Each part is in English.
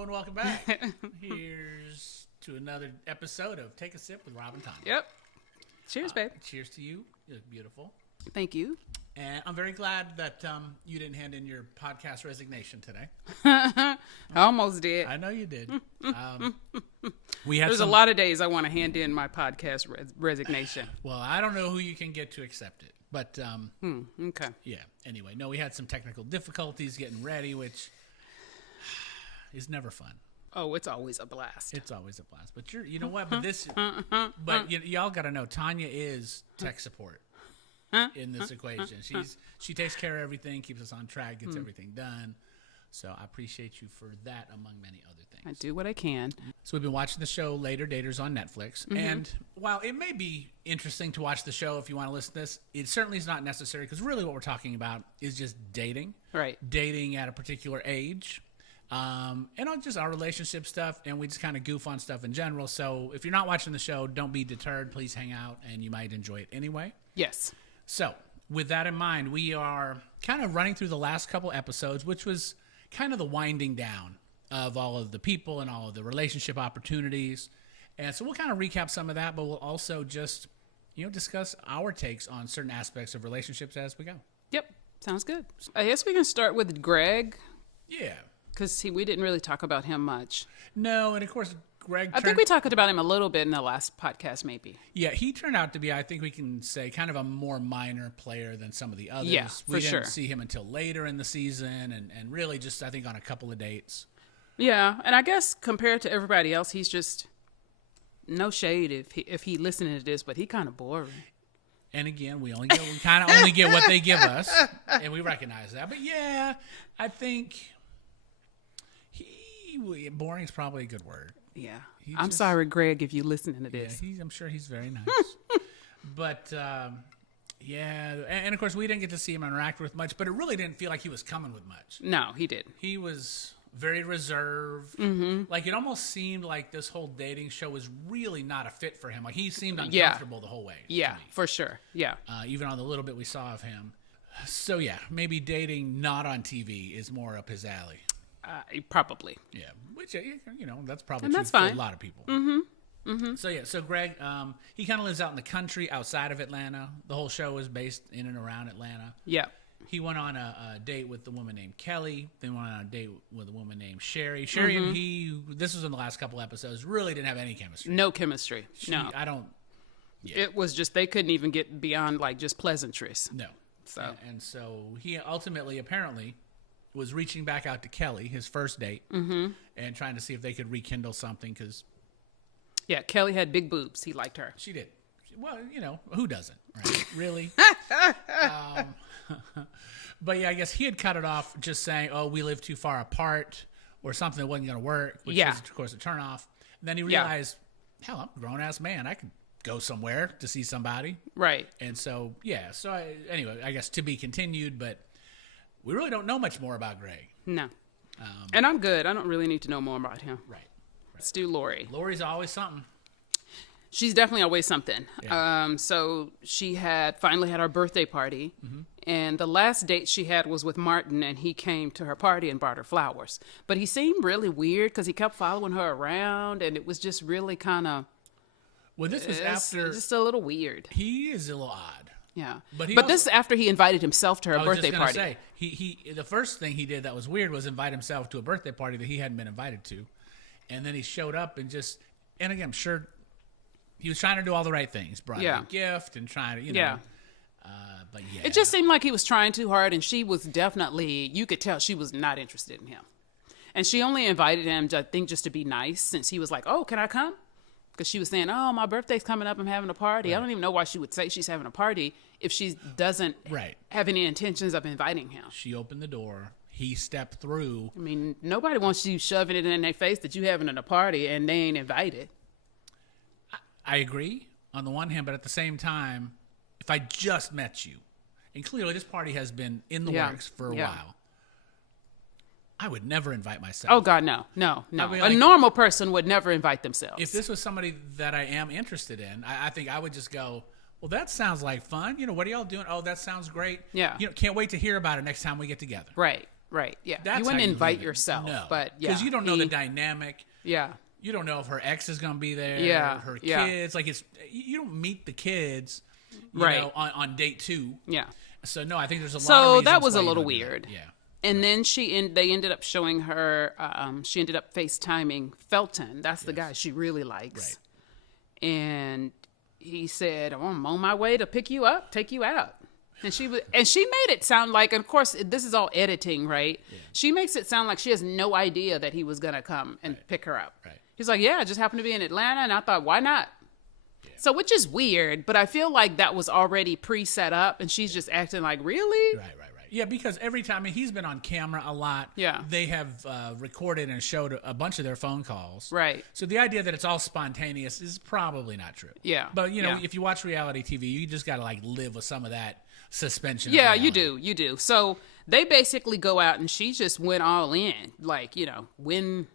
Hello and welcome back. Here's to another episode of Take a Sip with Rob and Tanya. Yep. Cheers, babe. Cheers to you. You look beautiful. Thank you. And I'm very glad that you didn't hand in your podcast resignation today. I almost did. I know you did. There's a lot of days I want to hand in my podcast resignation. Well, I don't know who you can get to accept it. But, Okay. yeah. Anyway, no, we had some technical difficulties getting ready, which is never fun. Oh, it's always a blast. It's always a blast. But you know what? But y'all got to know, Tanya is tech support in this equation. She takes care of everything, keeps us on track, gets everything done. So I appreciate you for that, among many other things. I do what I can. So we've been watching the show Later Daters on Netflix. And while it may be interesting to watch the show if you want to listen to this, it certainly is not necessary because really what we're talking about is just dating. Right. Dating at a particular age. And on just our relationship stuff, and we just kind of goof on stuff in general. So if you're not watching the show, don't be deterred. Please hang out, and you might enjoy it anyway. Yes. So with that in mind, we are kind of running through the last couple episodes, which was kind of the winding down of all of the people and all of the relationship opportunities. And so we'll kind of recap some of that, but we'll also just, discuss our takes on certain aspects of relationships as we go. Yep. Sounds good. I guess we can start with Greg. Yeah. Because we didn't really talk about him much. No, and of course, Greg I think we talked about him a little bit in the last podcast, maybe. Yeah, he turned out to be, I think we can say, kind of a more minor player than some of the others. Yeah, we didn't see him until later in the season, and really just, I think, on a couple of dates. Yeah, and I guess compared to everybody else, he's just no shade if he listening to this, but he kind of boring. And again, we kind of only get what they give us, and we recognize that. But yeah, I think boring is probably a good word. Yeah. I'm sorry, Greg, if you're listening to this. Yeah, I'm sure he's very nice. But, yeah. And, of course, we didn't get to see him interact with much, but it really didn't feel like he was coming with much. No, he didn't. He was very reserved. Mm-hmm. Like, it almost seemed like this whole dating show was really not a fit for him. Like, he seemed uncomfortable the whole way. Yeah, for sure. Yeah. Even on the little bit we saw of him. So, yeah, maybe dating not on TV is more up his alley. Probably. Yeah, which, that's probably and true that's for fine. a lot of people. Mm-hmm. Mm-hmm. So Greg, he kind of lives out in the country outside of Atlanta. The whole show is based in and around Atlanta. Yeah. He went on a date with a woman named Kelly. Then went on a date with a woman named Sherry. Sherry and he, this was in the last couple episodes, really didn't have any chemistry. No chemistry. No. I don't. Yeah. It was just, they couldn't even get beyond like just pleasantries. No. So. And so he ultimately, apparently, was reaching back out to Kelly, his first date, and trying to see if they could rekindle something because... Yeah, Kelly had big boobs. He liked her. She did. Well, who doesn't, right? Really? But yeah, I guess he had cut it off just saying, oh, we live too far apart or something that wasn't going to work, which was, of course, a turnoff. And then he realized, hell, I'm a grown-ass man. I could go somewhere to see somebody. Right. And so, yeah. So anyway, I guess to be continued, but... We really don't know much more about Greg. No. And I'm good. I don't really need to know more about him. Right. Let's do Lori. Lori's always something. She's definitely always something. Yeah. So she finally had her birthday party. Mm-hmm. And the last date she had was with Martin, and he came to her party and brought her flowers. But he seemed really weird because he kept following her around, and it was just really kind of... Well, this was after... Just a little weird. He is a little odd. Yeah, but this is after he invited himself to her birthday party. Say, the first thing he did that was weird was invite himself to a birthday party that he hadn't been invited to, and then he showed up and again, I'm sure he was trying to do all the right things, brought a gift and trying to, but yeah, it just seemed like he was trying too hard, and she was definitely, you could tell she was not interested in him, and she only invited him, I think, just to be nice, since he was like, oh, can I come? Because she was saying, oh, my birthday's coming up, I'm having a party. Right. I don't even know why she would say she's having a party if she doesn't have any intentions of inviting him. She opened the door. He stepped through. I mean, nobody wants you shoving it in their face that you having a party and they ain't invited. I agree on the one hand, but at the same time, if I just met you, and clearly this party has been in the works for a while, I would never invite myself. Oh, God, no. I mean, a normal person would never invite themselves. If this was somebody that I am interested in, I think I would just go, well, that sounds like fun. What are y'all doing? Oh, that sounds great. Yeah. Can't wait to hear about it next time we get together. Right. Right. Yeah. That's You how wouldn't invite leave it. yourself. No. But yeah. Because you don't know the dynamic. Yeah. You don't know if her ex is going to be there. Yeah. Her Yeah. kids. Like, you don't meet the kids, Right. know, on date 2. Yeah. So, no, I think there's a lot of So reasons that was why a you little don't do that. weird. Yeah. And then they ended up showing her, she ended up FaceTiming Felton. That's the guy she really likes. Right. And he said, oh, I'm on my way to pick you up, take you out. And she made it sound like, and of course, this is all editing, right? Yeah. She makes it sound like she has no idea that he was going to come and pick her up. Right. He's like, yeah, I just happened to be in Atlanta. And I thought, why not? Yeah. So, which is weird, but I feel like that was already pre-set up and she's just acting like, really? Right. Yeah, because every time, he's been on camera a lot. Yeah. They have recorded and showed a bunch of their phone calls. Right. So the idea that it's all spontaneous is probably not true. Yeah. But, if you watch reality TV, you just got to, live with some of that suspension. Yeah, of reality. you do. So they basically go out and she just went all in. Like, when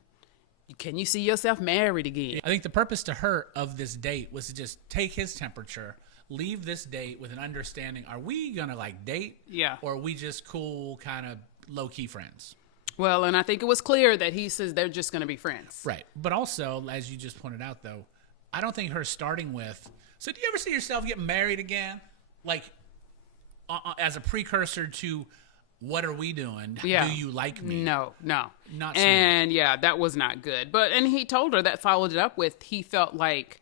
can you see yourself married again? I think the purpose to her of this date was to just take his temperature, leave this date with an understanding. Are we going to date? Yeah. Or are we just cool, kind of low key friends? Well, and I think it was clear that he says they're just going to be friends. Right. But also, as you just pointed out, though, I don't think her starting with, so do you ever see yourself getting married again? As a precursor to what are we doing? Yeah. Do you like me? No. Not serious. And yeah, that was not good. And he told her that, followed it up with, he felt like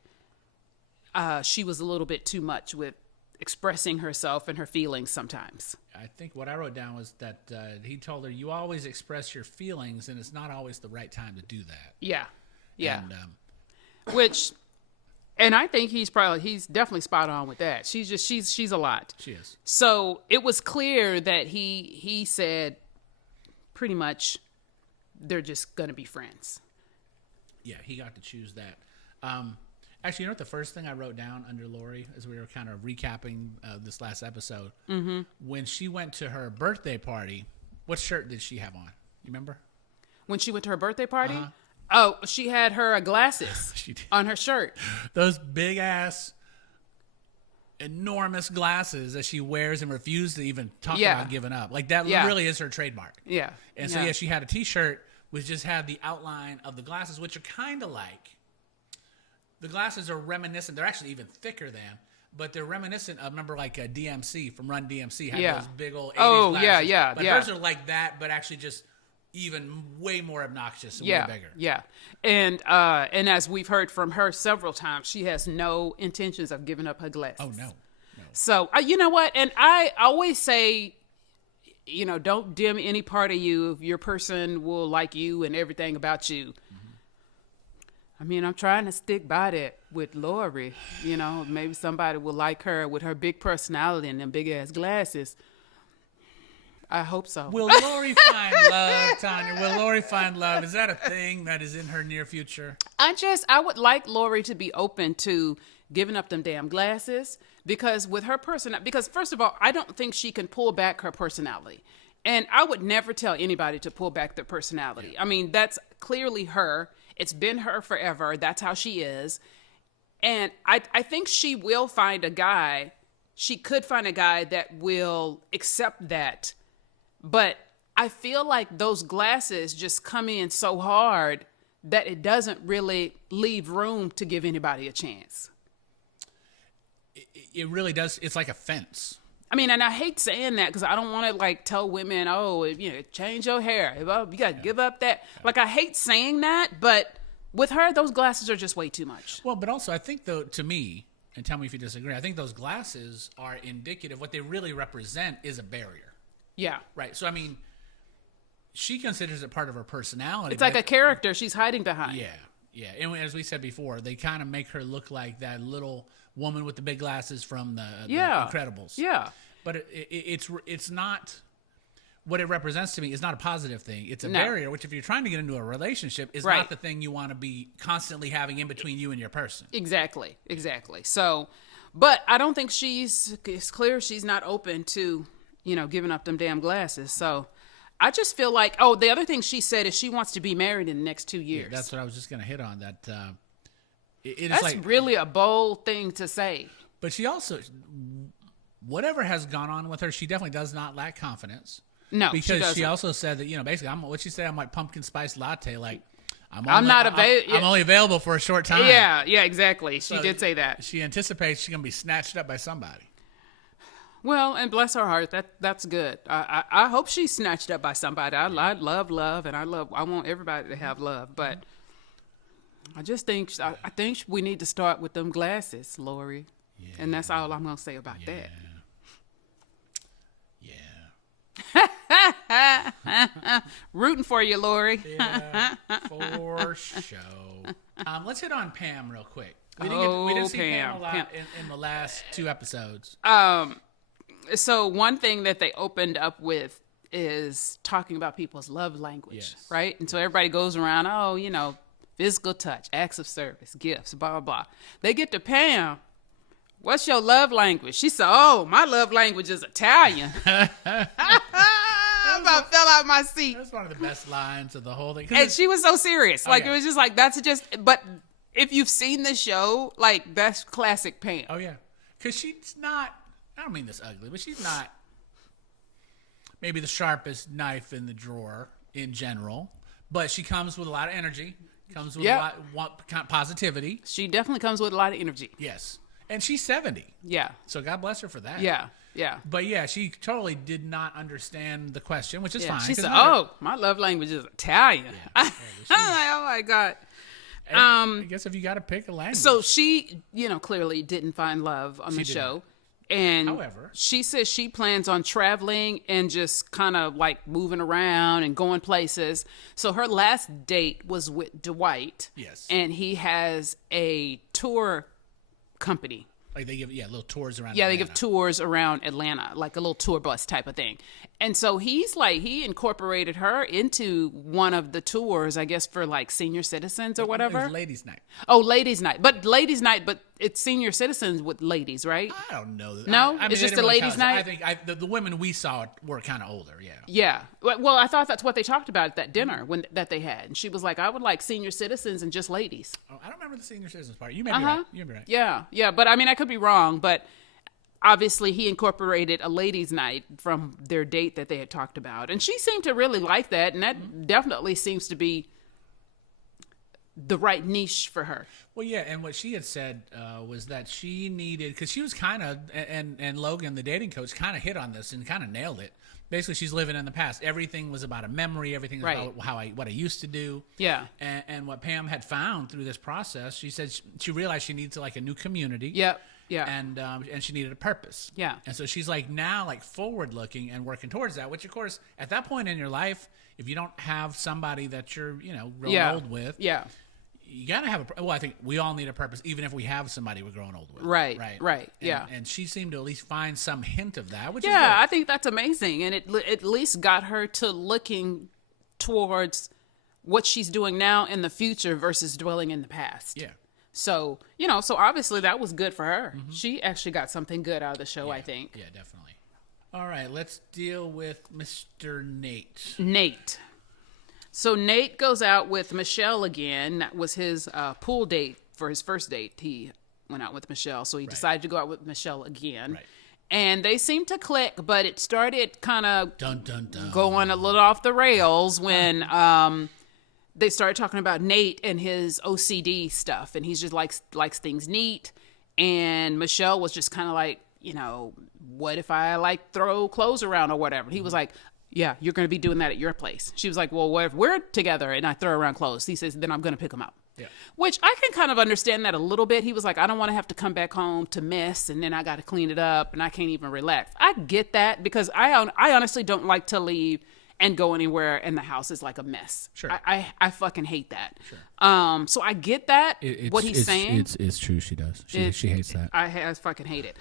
she was a little bit too much with expressing herself and her feelings sometimes. I think what I wrote down was that he told her, you always express your feelings and it's not always the right time to do that. Yeah. And, And I think he's definitely spot on with that. She's a lot. She is. So it was clear that he said pretty much they're just going to be friends. Yeah, he got to choose that. Actually, you know what the first thing I wrote down under Lori as we were kind of recapping this last episode? Mm-hmm. When she went to her birthday party, what shirt did she have on? You remember? When she went to her birthday party? Uh-huh. Oh, she had her glasses She did. on her shirt. Those big ass, enormous glasses that she wears and refuses to even talk about giving up. That really is her trademark. Yeah. And so, she had a T-shirt which just had the outline of the glasses, which are kind of like, the glasses are reminiscent. They're actually even thicker than, but they're reminiscent of, remember, DMC from Run DMC had those big old 80s glasses. But hers are like that, but actually just even way more obnoxious and way bigger. Yeah. And as we've heard from her several times, she has no intentions of giving up her glasses. Oh, no. So, you know what? And I always say, don't dim any part of you if your person will like you and everything about you. Mm-hmm. I mean, I'm trying to stick by that with Lori. Maybe somebody will like her with her big personality and them big ass glasses. I hope so. Will Lori find love, Tanya? Will Lori find love? Is that a thing that is in her near future? I would like Lori to be open to giving up them damn glasses because with her because first of all, I don't think she can pull back her personality. And I would never tell anybody to pull back their personality. Yeah. I mean, that's clearly her. It's been her forever. That's how she is. And I think she will find a guy. She could find a guy that will accept that. But I feel like those glasses just come in so hard that it doesn't really leave room to give anybody a chance. It really does. It's like a fence. I mean, and I hate saying that because I don't want to tell women, change your hair. You got to give up that. Yeah. I hate saying that, but with her, those glasses are just way too much. Well, but also I think though, to me, and tell me if you disagree, I think those glasses are indicative. What they really represent is a barrier. Yeah. Right. So, I mean, she considers it part of her personality. It's like a character she's hiding behind. Yeah. Yeah. And as we said before, they kind of make her look like that little woman with the big glasses from the Incredibles. Yeah. But it's not, what it represents to me is not a positive thing. It's a barrier, which if you're trying to get into a relationship is not the thing you want to be constantly having in between you and your person. Exactly. So, but I don't think it's clear she's not open to, giving up them damn glasses. So I just feel like, the other thing she said is she wants to be married in the next 2 years. Yeah, that's what I was just going to hit on. That that's really a bold thing to say. But she also, whatever has gone on with her, she definitely does not lack confidence. No, because she also said that, basically, what she said, I'm like pumpkin spice latte, like I'm only available for a short time. Yeah, exactly. She did say that. She anticipates she's gonna be snatched up by somebody. Well, and bless her heart, that's good. I hope she's snatched up by somebody. I love love, and I want everybody to have love, but I just think I think we need to start with them glasses, Lori, and that's all I'm gonna say about that. Rooting for you, Lori. Yeah, for sure. Let's hit on Pam real quick. We didn't see Pam a lot in the last 2 episodes. So one thing that they opened up with is talking about people's love language, right? And so everybody goes around, physical touch, acts of service, gifts, blah, blah, blah. They get to Pam. What's your love language? She said, my love language is Italian. I about fell out my seat. That's one of the best lines of the whole thing. And she was so serious. It was just like, but if you've seen the show, that's classic Pam. Oh, yeah. Because she's not, I don't mean this ugly, but she's not maybe the sharpest knife in the drawer in general. But she comes with a lot of energy, comes with a lot of positivity. She definitely comes with a lot of energy. Yes. And she's 70. Yeah. So God bless her for that. Yeah. Yeah. But yeah, she totally did not understand the question, which is fine. She said, my love language is Italian. I'm like, oh my God. I guess if you got to pick a language. So she, clearly didn't find love on the show. And however, she says she plans on traveling and just kind of moving around and going places. So her last date was with Dwight. Yes. And he has a tour company. They give little tours around. Yeah, Atlanta. They give tours around Atlanta, like a little tour bus type of thing. And so he incorporated her into one of the tours, I guess, for senior citizens or whatever. It was ladies' night. Oh, ladies' night, but it's senior citizens with ladies, right? I don't know. No, it's just a ladies' night. I think the women we saw were kind of older. Yeah. Yeah. Well, I thought that's what they talked about at that dinner that they had, and she was like, "I would like senior citizens and just ladies." Oh, I don't remember the senior citizens part. You may be right. You may be right. Yeah. But I mean, I could be wrong, but obviously he incorporated a ladies' night from their date that they had talked about, and she seemed to really like that, and that definitely seems to be the right niche for her. Well, yeah, and what she had said was that she needed, because she was kind of, and Logan, the dating coach, kind of hit on this and kind of nailed it. Basically, she's living in the past. Everything was about a memory. Everything was about what I used to do. Yeah. And what Pam had found through this process, she said she realized she needs a new community. Yep. Yeah. And she needed a purpose. Yeah. And so she's now forward looking and working towards that, which of course at that point in your life, if you don't have somebody that you're, real old with. Yeah. You got to have I think we all need a purpose, even if we have somebody we're growing old with. Right. Yeah. And she seemed to at least find some hint of that, which is good. I think that's amazing. And it at least got her to looking towards what she's doing now in the future versus dwelling in the past. Yeah. So, so obviously that was good for her. Mm-hmm. She actually got something good out of the show, I think. Yeah, definitely. All right, let's deal with Mr. Nate. So Nate goes out with Michelle again. That was his pool date for his first date. He went out with Michelle, so he decided to go out with Michelle again. Right. And they seemed to click, but it started kind of going a little off the rails when they started talking about Nate and his OCD stuff, and he's just likes things neat. And Michelle was just kind of like, what if I throw clothes around or whatever? He was like, yeah, you're going to be doing that at your place. She was like, well, what if we're together and I throw around clothes? He says, then I'm going to pick them up. Yeah. Which I can kind of understand that a little bit. He was like, I don't want to have to come back home to mess and then I got to clean it up and I can't even relax. I get that because I honestly don't like to leave and go anywhere and the house is like a mess. Sure. I fucking hate that. Sure. So I get that, what he's saying. It's true. She does. She hates that. I fucking hate it.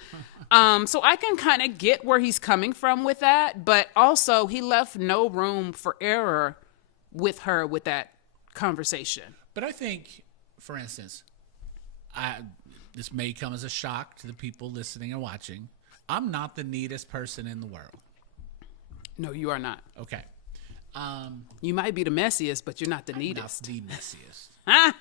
So I can kind of get where he's coming from with that, but also he left no room for error with her with that conversation. But I think, for instance, this may come as a shock to the people listening and watching. I'm not the neatest person in the world. No, you are not. Okay. You might be the messiest, but you're not the neatest. Not the messiest.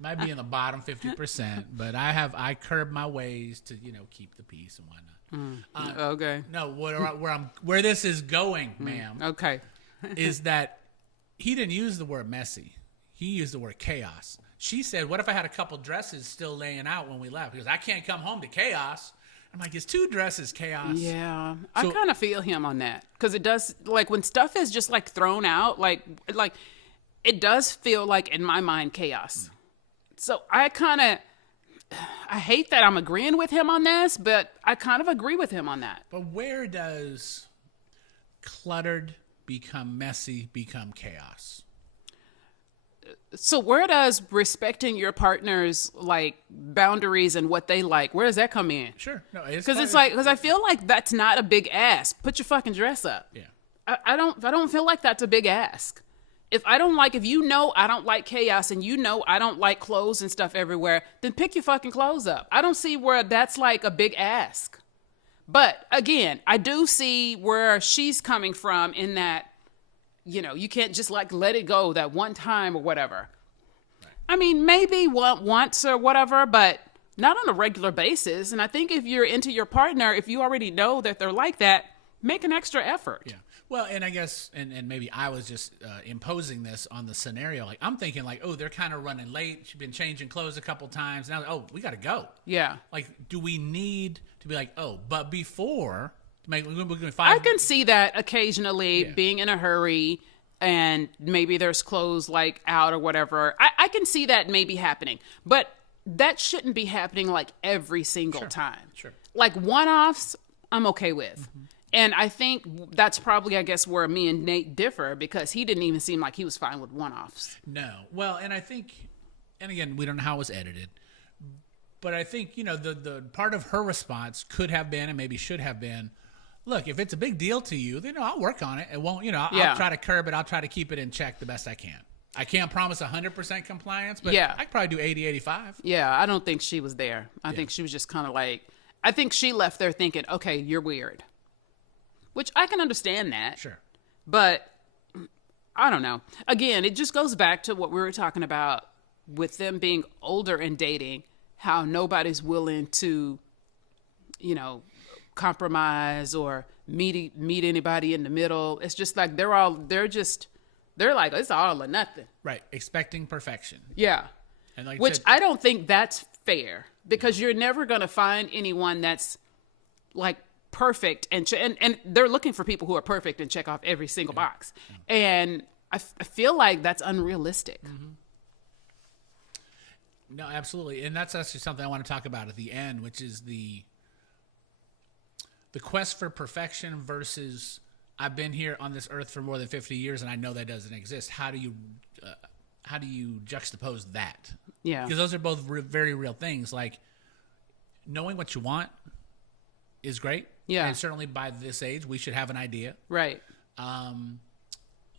Might be in the bottom 50%, but I curb my ways to, keep the peace and whatnot. Okay. No, where this is going, ma'am, Okay. is that he didn't use the word messy. He used the word chaos. She said, what if I had a couple dresses still laying out when we left? Because I can't come home to chaos. I'm like, is 2 dresses chaos? Yeah. I kind of feel him on that. Because it does, like, when stuff is just, like, thrown out, like it does feel like, in my mind, chaos. So I hate that I'm agreeing with him on this, but I kind of agree with him on that. But where does cluttered become messy, become chaos? So where does respecting your partner's like boundaries and what they like, where does that come in? Sure. No, because I feel like that's not a big ask. Put your fucking dress up. Yeah. I don't feel like that's a big ask. If I don't like chaos and I don't like clothes and stuff everywhere, then pick your fucking clothes up. I don't see where that's like a big ask. But again, I do see where she's coming from in that, you can't just like let it go that one time or whatever. Right. I mean, maybe once or whatever, but not on a regular basis. And I think if you're into your partner, if you already know that they're like that, make an extra effort. Yeah. Well, and I guess, and maybe I was just imposing this on the scenario. Like, I'm thinking like, oh, they're kind of running late. She's been changing clothes a couple times. Now, oh, we got to go. Yeah. Like, do we need to be like, oh, but before... I can see that occasionally being in a hurry and maybe there's clothes like out or whatever. I can see that maybe happening, but that shouldn't be happening like every single time. Sure. Like one-offs, I'm okay with. Mm-hmm. And I think that's probably, I guess, where me and Nate differ because he didn't even seem like he was fine with one-offs. No. Well, and I think, and again, we don't know how it was edited, but I think, the part of her response could have been and maybe should have been, look, if it's a big deal to you, then I'll work on it. It won't, I'll try to curb it. I'll try to keep it in check the best I can. I can't promise 100% compliance, but I could probably do 80, 85. Yeah, I don't think she was there. I think she was just kind of like, I think she left there thinking, okay, you're weird. Which I can understand that. Sure. But I don't know. Again, it just goes back to what we were talking about with them being older and dating, how nobody's willing to, compromise or meet anybody in the middle. It's just like they're like it's all or nothing. Right, expecting perfection. Yeah. And like which I don't think that's fair because you're never going to find anyone that's like perfect and they're looking for people who are perfect and check off every single box. Yeah. And I feel like that's unrealistic. Mm-hmm. No, absolutely. And that's actually something I want to talk about at the end, which is the quest for perfection versus I've been here on this earth for more than 50 years and I know that doesn't exist. How do you juxtapose that? Yeah. Because those are both very real things. Like knowing what you want is great. Yeah. And certainly by this age, we should have an idea. Right.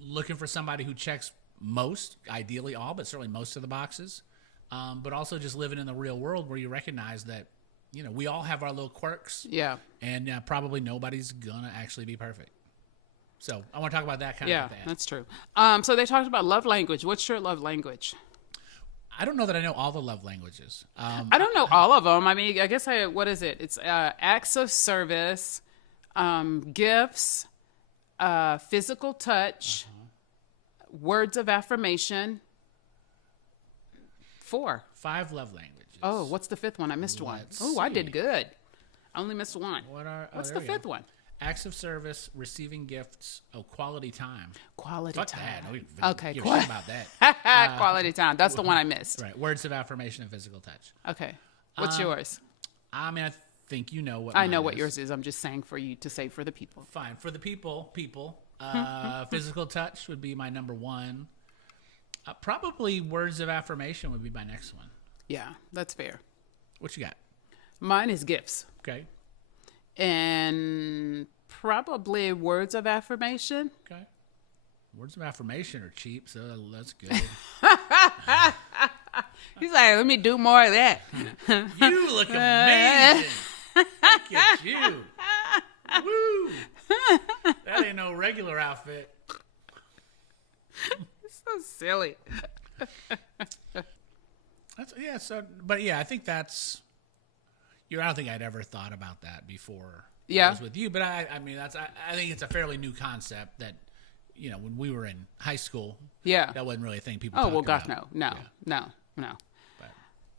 Looking for somebody who checks most, ideally all, but certainly most of the boxes. But also just living in the real world where you recognize that, we all have our little quirks. Yeah. And probably nobody's going to actually be perfect. So I want to talk about that kind of thing. Yeah, that's true. So they talked about love language. What's your love language? I don't know that I know all the love languages. I don't know all of them. I mean, I guess what is it? It's acts of service, gifts, physical touch, words of affirmation. 4. 5 love languages. Oh, what's the 5th one? I missed one. Oh, I did good. I only missed one. What's the 5th one? Acts of service, receiving gifts, quality time. Quality time. That. Okay, give a shit about that. Quality time. That's the one I missed. Right. Words of affirmation and physical touch. Okay. What's yours? I mean, I think you know what I know what yours is. I'm just saying for you to say for the people. Fine. For the people, physical touch would be my number 1. Probably words of affirmation would be my next one. Yeah, that's fair. What you got? Mine is gifts. Okay. And probably words of affirmation. Okay. Words of affirmation are cheap, so that's good. He's like, let me do more of that. You look amazing. Look at you. Woo. That ain't no regular outfit. So silly. Yeah. So, but yeah, I think that's. I don't think I'd ever thought about that before. I was with you, but I mean, I think it's a fairly new concept that, when we were in high school, that wasn't really a thing people. Oh well, gosh, no. But,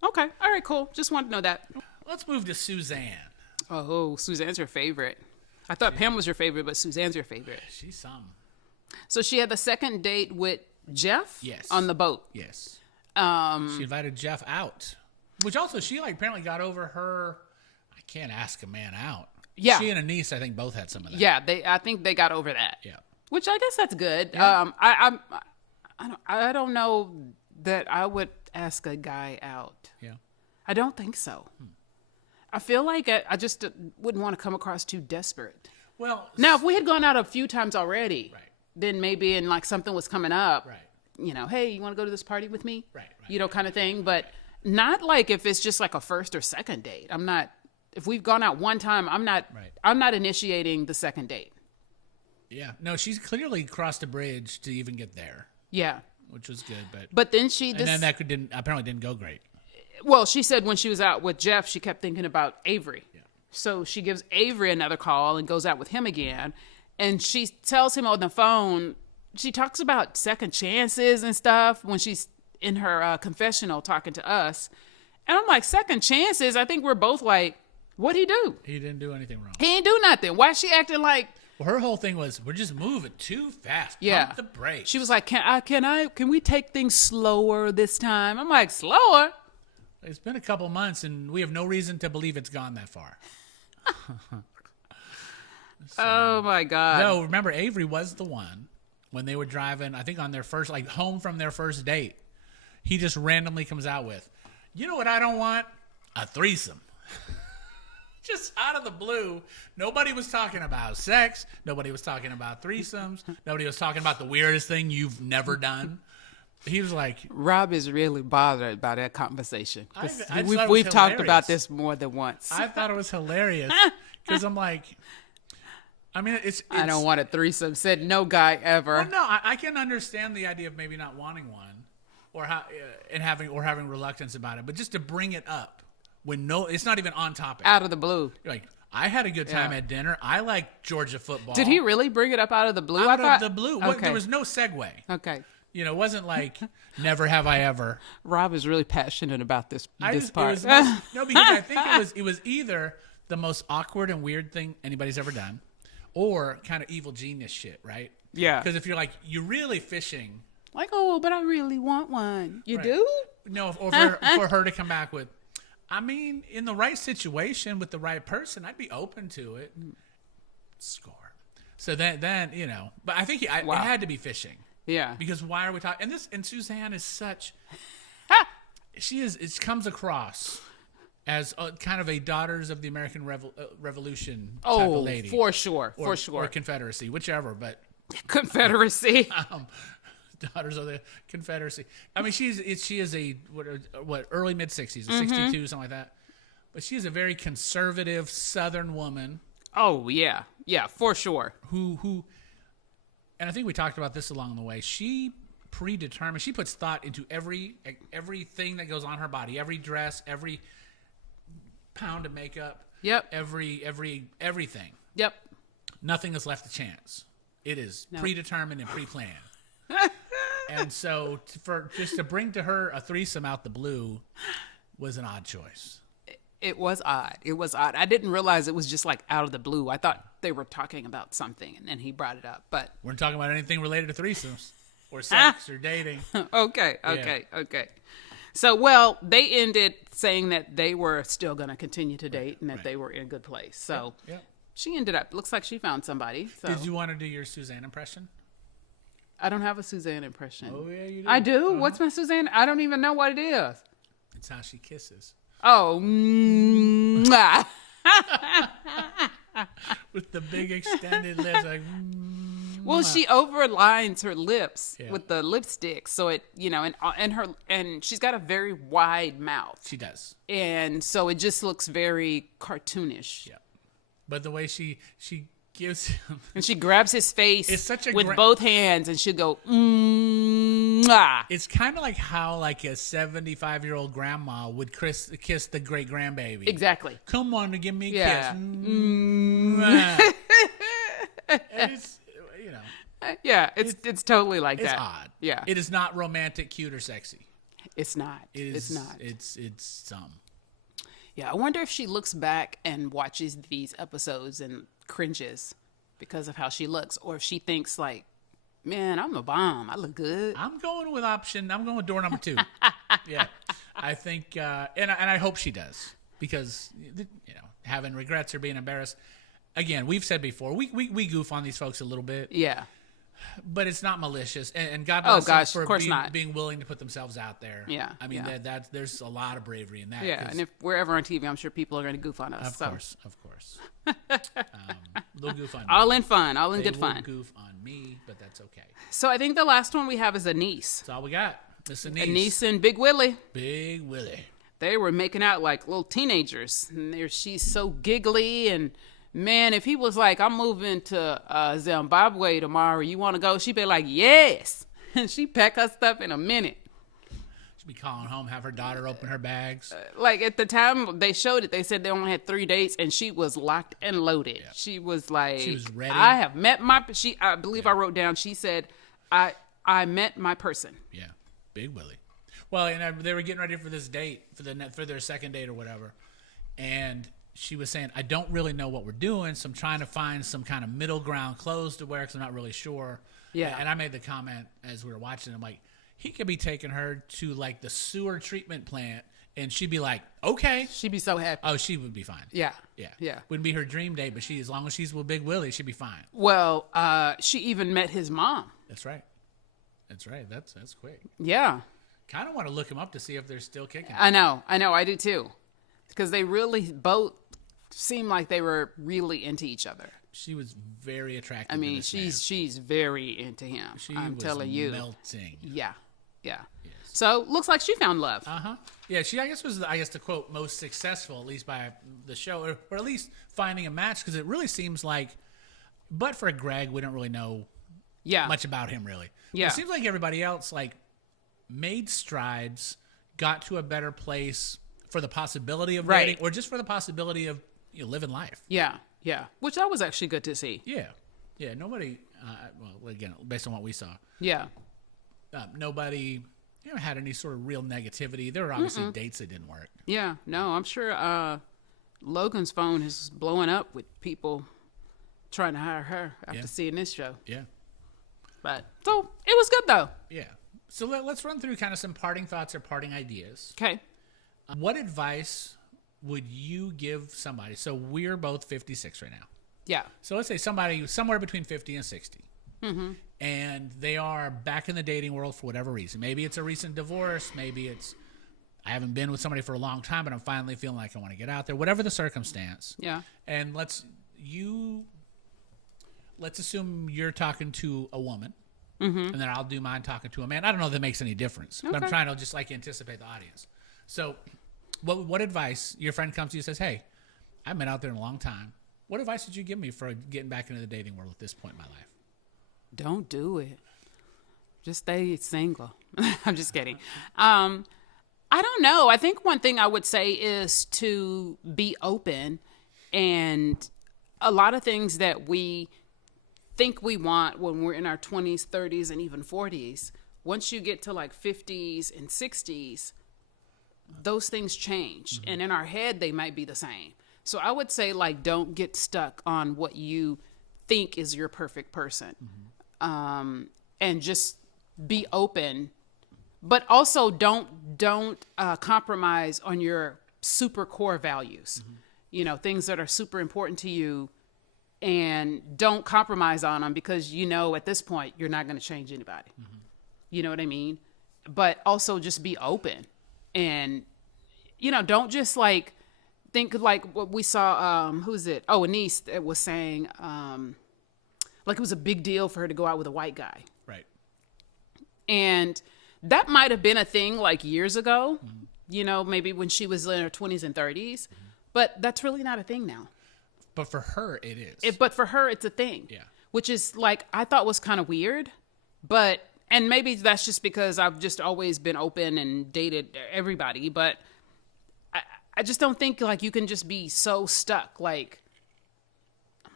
okay, all right, cool. Just wanted to know that. Let's move to Suzanne. Oh, Suzanne's your favorite. I thought Pam was your favorite, but Suzanne's your favorite. She's some. So she had the second date with Jeff. Yes. On the boat. Yes. She invited Jeff out, which also she apparently got over her. I can't ask a man out. Yeah. She and her niece, I think, both had some of that. Yeah, I think they got over that. Yeah. Which I guess that's good. Yeah. I don't know that I would ask a guy out. Yeah. I don't think so. I feel like I just wouldn't want to come across too desperate. Well, now if we had gone out a few times already, right. then maybe and like something was coming up, right. Hey, you want to go to this party with me? Right. Kind of thing. But not like if it's just like a first or second date. I'm not. If we've gone out one time, I'm not. Right. I'm not initiating the second date. Yeah. No, she's clearly crossed a bridge to even get there. Yeah. Which was good, but then then that apparently didn't go great. Well, she said when she was out with Jeff, she kept thinking about Avery. Yeah. So she gives Avery another call and goes out with him again. And she tells him on the phone, she talks about second chances and stuff when she's in her confessional talking to us. And I'm like, second chances? I think we're both like, what'd he do? He didn't do anything wrong. He ain't do nothing. Why is she acting like... Well, her whole thing was, we're just moving too fast. Yeah. Pump the brakes. She was like, can we take things slower this time? I'm like, slower? It's been a couple months, and we have no reason to believe it's gone that far. Oh, my God. No, remember, Avery was the one, when they were driving, I think on their first, home from their first date, he just randomly comes out with, you know what I don't want? A threesome. Just out of the blue. Nobody was talking about sex. Nobody was talking about threesomes. Nobody was talking about the weirdest thing you've never done. He was like... Rob is really bothered by that conversation. We've talked about this more than once. I thought it was hilarious. Because I'm like... I mean, it's... I don't want a threesome. Said no guy ever. Well, no, I can understand the idea of maybe not wanting one. Or having reluctance about it. But just to bring it up. When it's not even on topic. Out of the blue. You're like, I had a good time at dinner. I like Georgia football. Did he really bring it up out of the blue? Out of the blue. Okay. There was no segue. Okay. It wasn't like, never have I ever. Rob is really passionate about this part. Because I think it was either the most awkward and weird thing anybody's ever done, or kind of evil genius shit, right? Yeah. Because if you're like, you're really fishing. Like, oh, but I really want one. You do? No, for her to come back with, I mean, in the right situation with the right person, I'd be open to it. Score. So then but I think it had to be fishing. Yeah. Because why are we talking? And Suzanne is such. It comes across as kind of a Daughters of the American Revolution type of lady. For sure. Or Confederacy, whichever. But Confederacy. Daughters of the Confederacy. I mean, she is a early mid-60s, 62, something like that. But she is a very conservative Southern woman. Oh yeah, for sure. Who, and I think we talked about this along the way. She predetermined. She puts thought into everything that goes on her body, every dress, every pound of makeup. Yep. Everything. Yep. Nothing is left to chance. It is predetermined and pre-planned. And so just to bring to her a threesome out the blue was an odd choice. It was odd. I didn't realize it was just like out of the blue. I thought they were talking about something and then he brought it up. But we're not talking about anything related to threesomes or sex or dating. Okay. So, they ended saying that they were still going to continue to date and that they were in a good place. So she ended up, looks like she found somebody. So. Did you want to do your Suzanne impression? I don't have a Suzanne impression. Oh, yeah, you do. I do? What's my Suzanne? I don't even know what it is. It's how she kisses. Oh, with the big extended lips, like. Well, she overlines her lips with the lipstick, so it, and she's got a very wide mouth. She does, and so it just looks very cartoonish. Yeah, but the way she gives him. And she grabs his face It's such a with both hands, and she'll go, mwah. It's kind of like how like a 75-year-old grandma would kiss the great grandbaby. Exactly. Come on to give me a Yeah. kiss. Mwah. And it's, you know, Yeah, it's totally like it's that. odd. Yeah. It is not romantic, cute, or sexy. It's not. It's not. It's some. Yeah, I wonder if she looks back and watches these episodes and cringes because of how she looks, or if she thinks like, man, I'm a bomb. I look good. I'm going with door number 2. Yeah. I think, and I hope she does, because, you know, having regrets or being embarrassed. Again, we've said before, we goof on these folks a little bit, Yeah. but it's not malicious. And God Oh, bless them gosh, for of course not. being willing to put themselves out there. Yeah, I mean, yeah. there's a lot of bravery in that. Yeah, 'cause and if we're ever on TV, I'm sure people are going to goof on us. of course. They'll goof on me. All in fun, all in They good will fun. goof on me, but that's okay. So I think the last one we have is Anise. That's all we got. Miss Anise. Anise and Big Willie. Big Willie. They were making out like little teenagers. And she's so giggly. And man, if he was like, I'm moving to Zimbabwe tomorrow, you want to go? She'd be like, yes. And she'd pack her stuff in a minute. She'd be calling home, have her daughter open her bags. Like at the time they showed it, they said they only had 3 dates, and she was locked and loaded. Yeah. She was like, She was ready. I have met my, I believe I wrote down, she said, I met my person. Yeah, Big Willie. Well, and they were getting ready for this date, for their second date or whatever. And she was saying, I don't really know what we're doing, so I'm trying to find some kind of middle ground clothes to wear because I'm not really sure. Yeah. And I made the comment as we were watching, I'm like, he could be taking her to like the sewer treatment plant, and she'd be like, okay. She'd be so happy. Oh, she would be fine. Yeah. Yeah. Yeah. Wouldn't be her dream date, but as long as she's with Big Willie, she'd be fine. Well, she even met his mom. That's right. That's right. That's quick. Yeah. Kind of want to look him up to see if they're still kicking. I know, I do too. Because they really both seem like they were really into each other. She was very attractive. I mean, to this she's very into him. man. I'm telling you. Melting. Yeah. So looks like she found love. Yeah, she I guess was the quote most successful, at least by the show, or at least finding a match, because it really seems like, but for Greg, we don't really know much about him really. Yeah. It seems like everybody else like made strides, got to a better place for the possibility of Right. dating, or just for the possibility of living life. Yeah. Which that was actually good to see. Yeah. Nobody. Well, again, based on what we saw, Yeah. nobody had any sort of real negativity. There were obviously dates that didn't work. Yeah. No, I'm sure Logan's phone is blowing up with people trying to hire her after seeing this show. Yeah. But so it was good though. Yeah. So let's run through kind of some parting thoughts or parting ideas. Okay. What advice would you give somebody? So we're both 56 right now. Yeah. So let's say somebody somewhere between 50 and 60. And they are back in the dating world for whatever reason. Maybe it's a recent divorce. Maybe it's I haven't been with somebody for a long time, but I'm finally feeling like I want to get out there. Whatever the circumstance. Yeah. And let's assume you're talking to a woman. And then I'll do mine talking to a man. I don't know if that makes any difference, but I'm trying to just like anticipate the audience. So what advice, your friend comes to you and says, hey, I've been out there in a long time. What advice would you give me for getting back into the dating world at this point in my life? Don't do it. Just stay single. I'm just kidding. I don't know. I think one thing I would say is to be open, and a lot of things that we think we want when we're in our 20s, 30s, and even 40s, once you get to like 50s and 60s, those things change. And in our head, they might be the same. So I would say, like, don't get stuck on what you think is your perfect person. And just be open, but also don't compromise on your super core values. Things that are super important to you, and don't compromise on them because at this point you're not going to change anybody. You know what I mean? But also just be open, and don't just like think like what we saw. Who's it? Oh, Anise was saying like it was a big deal for her to go out with a white guy. Right. And that might have been a thing like years ago, maybe when she was in her 20s and 30s, but that's really not a thing now. But for her, it is. But for her, it's a thing. Yeah. Which is like, I thought was kind of weird, and maybe that's just because I've just always been open and dated everybody, but I just don't think like you can just be so stuck. Like,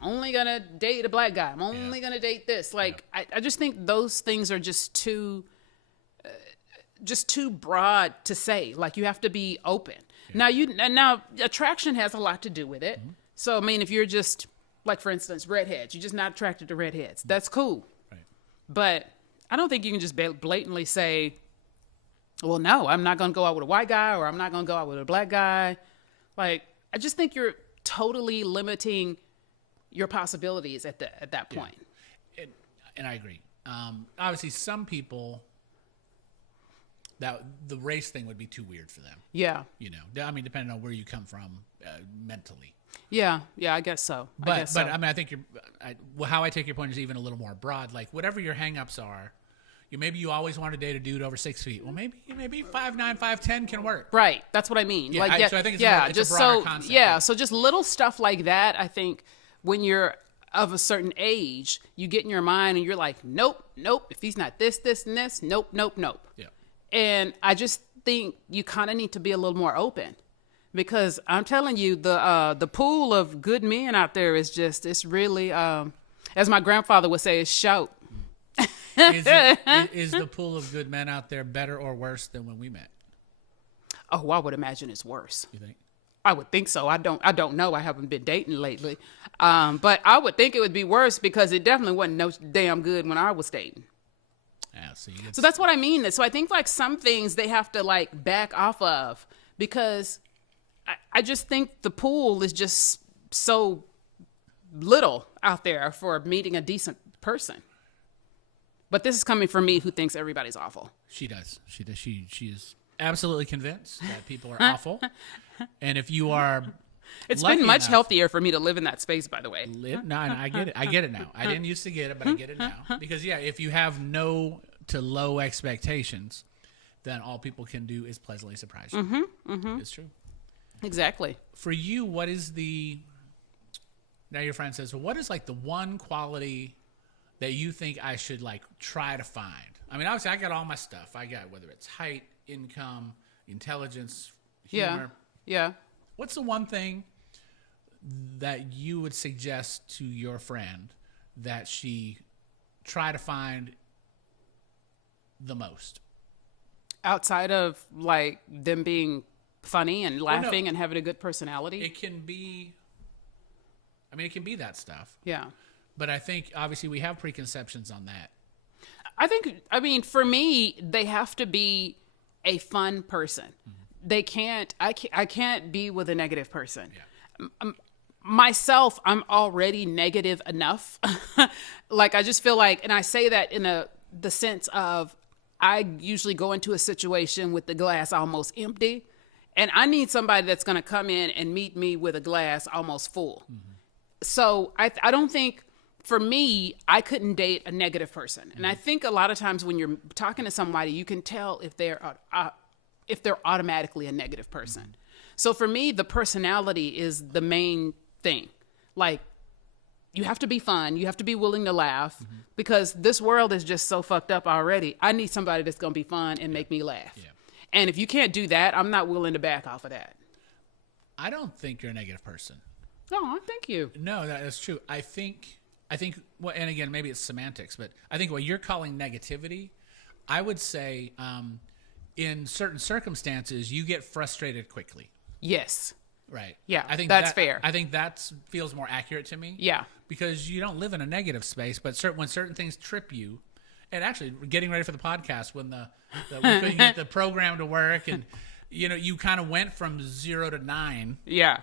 I'm only going to date a black guy. I'm only going to date this. Like, I just think those things are just too broad to say. Like, you have to be open. Yeah. Now attraction has a lot to do with it. Mm-hmm. So, I mean, if you're just, like, for instance, redheads, you're just not attracted to redheads. That's cool. Right. But I don't think you can just blatantly say, well, no, I'm not going to go out with a white guy or I'm not going to go out with a black guy. Like, I just think you're totally limiting your possibilities at that point. Yeah. And I agree. Obviously, some people, that the race thing would be too weird for them. Yeah. You know, I mean, depending on where you come from mentally. Yeah, I guess so. But I mean, I think how I take your point is even a little more broad. Like, whatever your hangups are, maybe you always want to date a dude over 6 feet. Well, maybe 5'9", 5'10" can work. Right. That's what I mean. Yeah, so I think it's a broader concept. Yeah, so just little stuff like that, I think when you're of a certain age, you get in your mind and you're like, nope. If he's not this, this, and this, nope. Yeah. And I just think you kind of need to be a little more open. Because I'm telling you, the pool of good men out there is just, it's really, as my grandfather would say, it's shout. Is the pool of good men out there better or worse than when we met? Oh, I would imagine it's worse. You think? I would think so. I don't know. I haven't been dating lately. But I would think it would be worse because it definitely wasn't no damn good when I was dating. Yeah, so that's what I mean. So I think like some things they have to like back off of because I just think the pool is just so little out there for meeting a decent person. But this is coming from me who thinks everybody's awful. She does. She is absolutely convinced that people are awful. And if you are It's been much healthier for me to live in that space, by the way. No, I get it. I get it now. I didn't used to get it, but I get it now. Because, yeah, if you have no to low expectations, then all people can do is pleasantly surprise you. Mm-hmm. It's true. Exactly. For you, what is now your friend says, well, what is like the one quality that you think I should like try to find? I mean, obviously I got all my stuff. I got whether it's height, income, intelligence, humor. Yeah. What's the one thing that you would suggest to your friend that she try to find the most? Outside of like them being funny and laughing and having a good personality? It can be that stuff. Yeah. But I think obviously we have preconceptions on that. I mean, for me, they have to be a fun person. Mm-hmm. I can't be with a negative person. Yeah. Myself, I'm already negative enough. Like, I just feel like, and I say that in the sense of, I usually go into a situation with the glass almost empty, and I need somebody that's going to come in and meet me with a glass almost full. Mm-hmm. So I don't think, for me, I couldn't date a negative person. And I think a lot of times when you're talking to somebody, you can tell if they're automatically a negative person. Mm-hmm. So for me, the personality is the main thing. Like, you have to be fun. You have to be willing to laugh because this world is just so fucked up already. I need somebody that's going to be fun and make me laugh. Yeah. And if you can't do that, I'm not willing to back off of that. I don't think you're a negative person. Oh, thank you. No, that's true. I think, well, and again, maybe it's semantics, but I think what you're calling negativity, I would say in certain circumstances, you get frustrated quickly. Yes. Right. Yeah, I think that's fair. I think that feels more accurate to me. Yeah. Because you don't live in a negative space, but when certain things trip you, and actually getting ready for the podcast when we couldn't get the program to work, and you kind of went from 0 to 9. Yeah.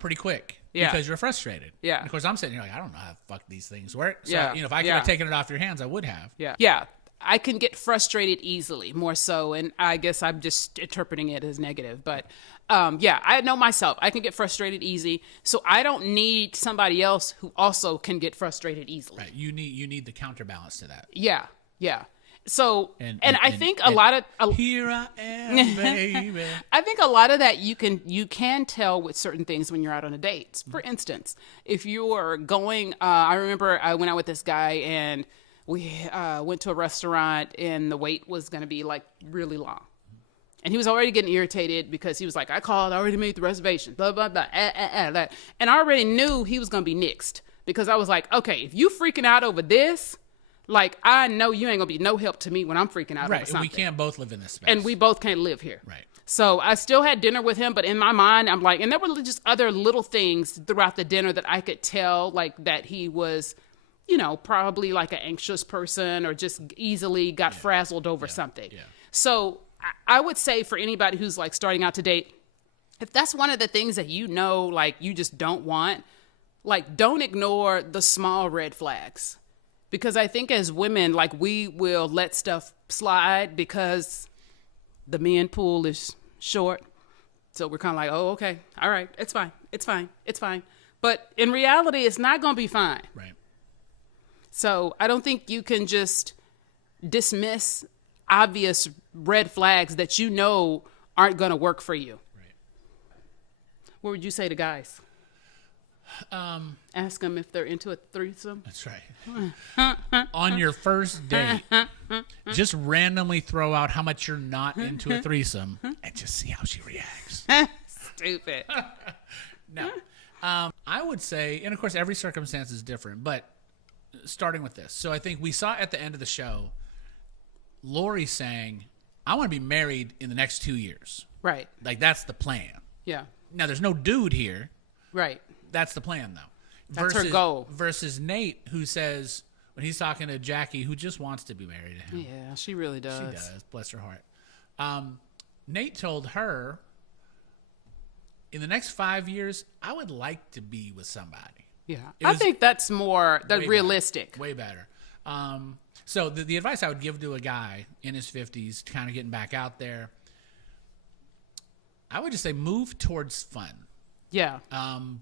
Pretty quick. Yeah. Because you're frustrated. Yeah. And of course, I'm sitting here like, I don't know how the fuck these things work. So, yeah. If I could have taken it off your hands, I would have. Yeah. Yeah. I can get frustrated easily, more so, and I guess I'm just interpreting it as negative. But I know myself. I can get frustrated easy, so I don't need somebody else who also can get frustrated easily. Right. You need the counterbalance to that. Yeah. Yeah. So, and I think a lot of here I am, baby. I think a lot of that you can tell with certain things when you're out on a date. For instance, if you are going, I remember I went out with this guy and we went to a restaurant and the wait was going to be like really long. And he was already getting irritated because he was like, I called, I already made the reservation, blah, blah, blah, blah. And I already knew he was going to be nixed because I was like, okay, if you freaking out over this, like, I know you ain't going to be no help to me when I'm freaking out over something. Right, we can't both live in this space. And we both can't live here. Right. So I still had dinner with him, but in my mind, I'm like, and there were just other little things throughout the dinner that I could tell, like, that he was, you know, probably like an anxious person or just easily got frazzled over something. Yeah. So I would say for anybody who's like starting out to date, if that's one of the things that you know, like, you just don't want, like, don't ignore the small red flags. Because I think as women, like, we will let stuff slide because the men pool is short. So we're kind of like, oh, okay, all right, it's fine, it's fine, it's fine. But in reality, it's not going to be fine. Right. So I don't think you can just dismiss obvious red flags that you know aren't going to work for you. Right. What would you say to guys? Ask them if they're into a threesome. That's right. On your first date, just randomly throw out how much you're not into a threesome and just see how she reacts. Stupid. No. I would say, and of course every circumstance is different, but starting with this. So I think we saw at the end of the show, Lori saying, I want to be married in the next 2 years. Right. Like, that's the plan. Yeah. Now, there's no dude here. Right. That's the plan, though. That's her goal. Versus Nate, who says, when he's talking to Jackie, who just wants to be married to him. Yeah, she really does. She does. Bless her heart. Nate told her, in the next 5 years, I would like to be with somebody. Yeah. I think that's more realistic. Better, way better. So the advice I would give to a guy in his 50s, kind of getting back out there, I would just say move towards fun. Yeah.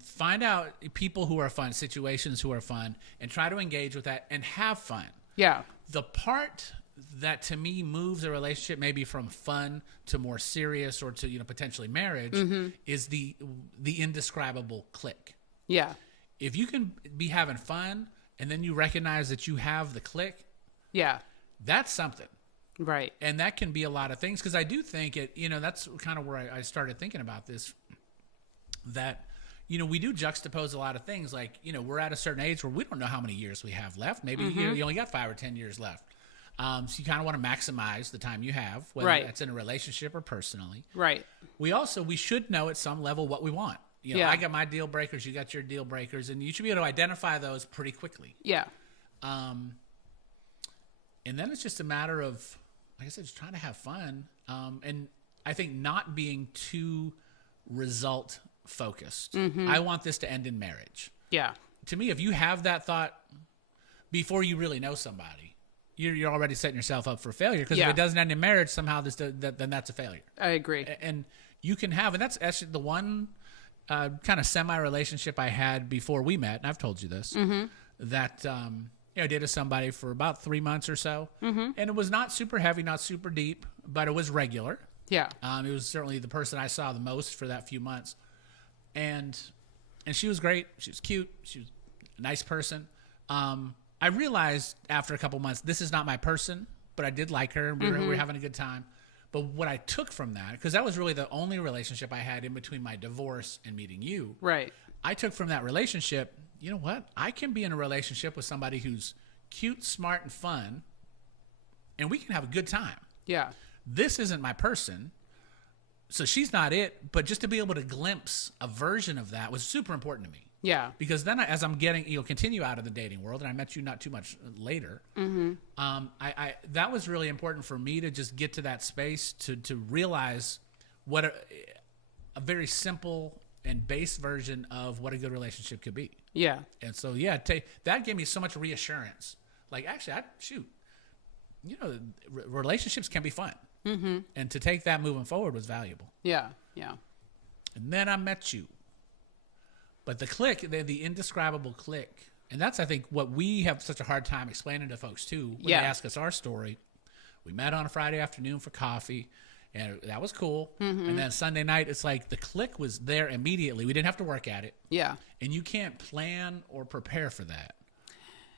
Find out people who are fun, situations who are fun, and try to engage with that and have fun. Yeah. The part that to me moves a relationship maybe from fun to more serious or to, you know, potentially marriage is the indescribable click. Yeah. If you can be having fun and then you recognize that you have the click, yeah, that's something. Right. And that can be a lot of things, because I do think it, you know, that's kind of where I started thinking about this, that, you know, we do juxtapose a lot of things. Like, you know, we're at a certain age where we don't know how many years we have left. Maybe you know, you only got 5 or 10 years left. So you kind of want to maximize the time you have, whether that's in a relationship or personally. Right. We should know at some level what we want. You know, I got my deal breakers, you got your deal breakers, and you should be able to identify those pretty quickly. Yeah. And then it's just a matter of, like I said, just trying to have fun. And I think not being too result focused. I want this to end in marriage. Yeah. To me, if you have that thought before you really know somebody, you're already setting yourself up for failure, because if it doesn't end in marriage, somehow then that's a failure. I agree. And you can have, and that's actually the one kind of semi-relationship I had before we met, and I've told you this, that you know, I dated somebody for about 3 months or so, and it was not super heavy, not super deep, but it was regular. Yeah. It was certainly the person I saw the most for that few months, and she was great. She was cute. She was a nice person. I realized after a couple months, this is not my person, but I did like her, and we were having a good time. But what I took from that, because that was really the only relationship I had in between my divorce and meeting you. Right. I took from that relationship, you know what? I can be in a relationship with somebody who's cute, smart, and fun, and we can have a good time. Yeah. This isn't my person, so she's not it, but just to be able to glimpse a version of that was super important to me. Yeah. Because then as I'm getting, you know, continue out of the dating world, and I met you not too much later, that was really important for me to just get to that space to realize what a very simple and base version of what a good relationship could be. Yeah. And so, yeah, that gave me so much reassurance. Like, actually, you know, relationships can be fun. And to take that moving forward was valuable. Yeah. Yeah. And then I met you. But the click, the indescribable click, and that's, I think, what we have such a hard time explaining to folks, too, when they ask us our story. We met on a Friday afternoon for coffee, and that was cool. And then Sunday night, it's like the click was there immediately. We didn't have to work at it. Yeah. And you can't plan or prepare for that.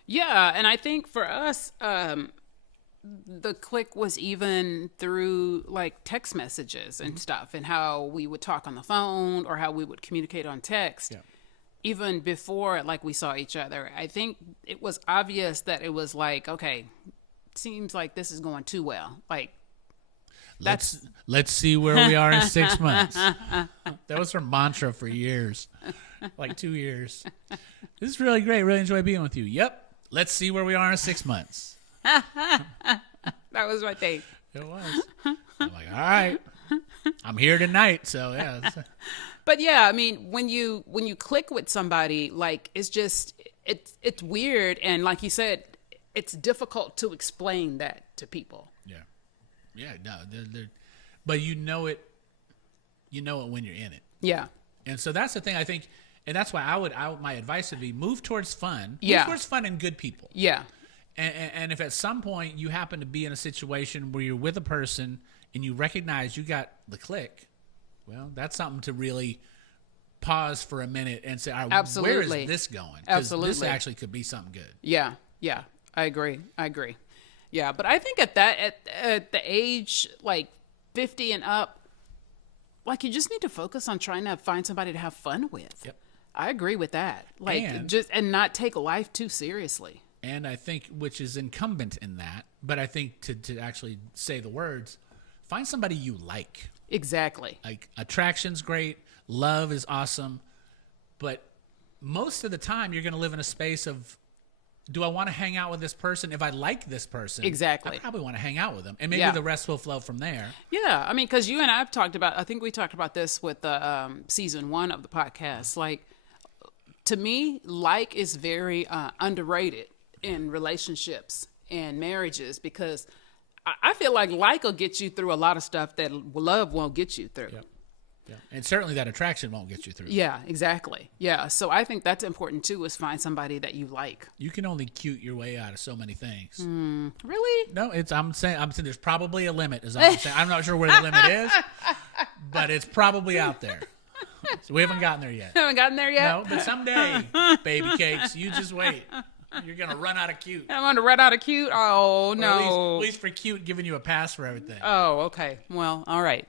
Yeah, and I think for us, the click was even through like text messages and stuff, and how we would talk on the phone or how we would communicate on text. Yeah. Even before like we saw each other, I think it was obvious that it was like, okay, seems like this is going too well. Like, let's see where we are in 6 months. That was her mantra for years, like 2 years. This is really great. Really enjoy being with you. Yep. Let's see where we are in 6 months. That was my thing. It was. I'm like, all right, I'm here tonight. So yeah. But yeah, I mean, when you click with somebody, like it's weird, and like you said, it's difficult to explain that to people. Yeah, no, but you know it when you're in it. Yeah, and so that's the thing I think, and that's why my advice would be move towards fun. Yeah, move towards fun and good people. Yeah, and if at some point you happen to be in a situation where you're with a person and you recognize you got the click, well, that's something to really pause for a minute and say, all right, absolutely, where is this going? Absolutely. This actually could be something good. Yeah. I agree. Yeah, but I think at the age like 50 and up, like you just need to focus on trying to find somebody to have fun with. Yep. I agree with that. Like and not take life too seriously. And I think, which is incumbent in that, but I think to actually say the words, find somebody you like. Exactly. Like attraction's great, love is awesome, but most of the time you're going to live in a space of, do I want to hang out with this person? If I like this person, exactly, I probably want to hang out with them, and maybe the rest will flow from there. Yeah, I mean, because you and I have talked about, I think we talked about this with season 1 of the podcast. Like, to me, like is very underrated in relationships and marriages, because I feel like will get you through a lot of stuff that love won't get you through. Yep. Yeah. And certainly that attraction won't get you through. Yeah, exactly. Yeah. So I think that's important too, is find somebody that you like. You can only cute your way out of so many things. Really? No, I'm saying there's probably a limit, is all I'm saying. I'm not sure where the limit is, but it's probably out there. So we haven't gotten there yet. Haven't gotten there yet? No, but someday, baby cakes, you just wait. You're going to run out of cute. I'm going to run out of cute? Oh, no. At least for cute, giving you a pass for everything. Oh, okay. Well, all right.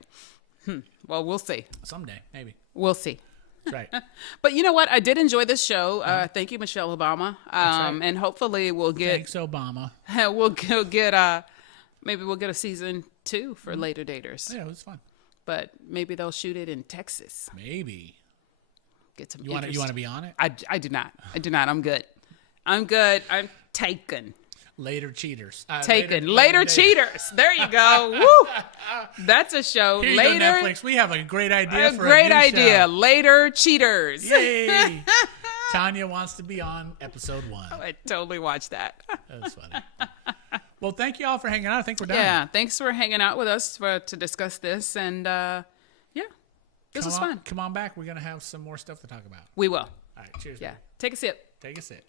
Well, we'll see. Someday, maybe. We'll see. That's right. But you know what? I did enjoy this show. Thank you, Michelle Obama. Right. And hopefully we'll get... Thanks, Obama. We'll get maybe we'll get a season 2 for Later Daters. Yeah, it was fun. But maybe they'll shoot it in Texas. Maybe. Get some You want to be on it? I do not. I'm good. I'm taken. Later Cheaters. Later Cheaters. There you go. Woo! That's a show. Here you Later. Go, Netflix. We have a great idea for great a new idea. show. Later Cheaters. Yay! Tanya wants to be on episode 1. Oh, I totally watched that. That was funny. Well, thank you all for hanging out. I think we're done. Yeah, thanks for hanging out with us to discuss this. And this was fun. Come on back. We're going to have some more stuff to talk about. We will. All right. Cheers. Yeah. Man. Take a sip. Take a sip.